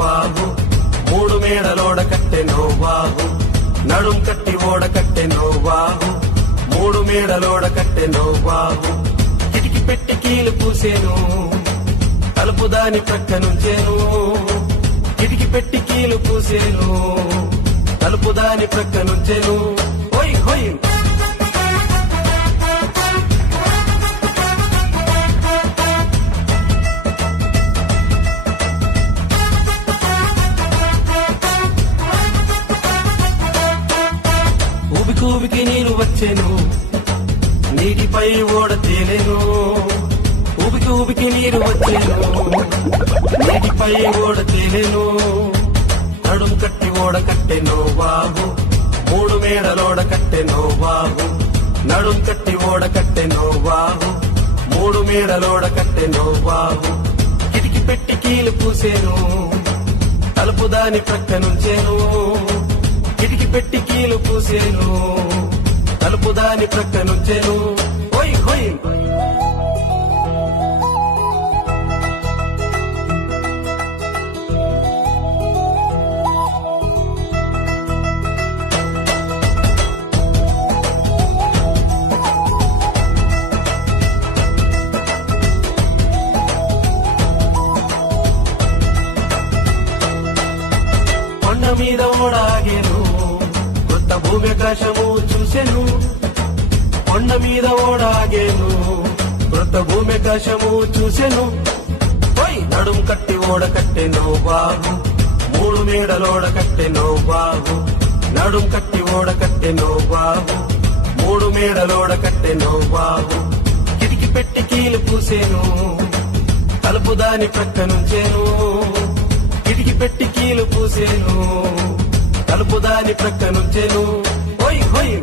బాబు మూడు మేడలోడ కట్టెనో బాబు నడుం కట్టి ఓడ కట్టెనో బాబు మూడు మేడలోడ కట్టెనో బాబు కిటికి పెట్టి కీలు పూసేను తలుపు దాని ప్రక్క నుంచేను కిటికి పెట్టి కీలు పూసేను తలుపు దాని ప్రక్క నుంచేను హోయ్ హోయ్ ఊబికి నీరు వచ్చేను నీటిపై ఓడ తేలేను ఊబికి నీరు వచ్చేను నీటిపై ఓడ తేలేను నడుం కట్టి ఓడ కట్టెనో బాబు మూడు మేడలోడ కట్టెనో బాబు నడుం కట్టి ఓడ కట్టెనో బాబు మూడు మేడలోడ కట్టెనో బాబు కిటికి పెట్టి కీలు పూసేను తలుపు దాని ప్రక్క నుంచేను కిటికి పెట్టి కీలు పూసేను తలుపు దాని ప్రక్క నుంచెను హోయ్ హోయ్ కొండ మీద ఓడాగేను కొత్త భూమి ఆకాశము చూసెను కొండ మీద ఓడాగేను కొత్త భూమి ఆకాశము చూసెను పోయి నడుం కట్టి ఓడ కట్టెనో బాబు మూడు మేడలోడ కట్టెనో బాబు నడుం కట్టి ఓడ కట్టెనో బాబు మూడు మేడలోడ కట్టెనో బాబు కిటికి పెట్టి కీలు పూసేను తలుపు దాని ప్రక్క నుంచేను కిటికి పెట్టి కీలు పూసేను తలుపు దాని ప్రక్క నుంచెను హోయ్ హోయ్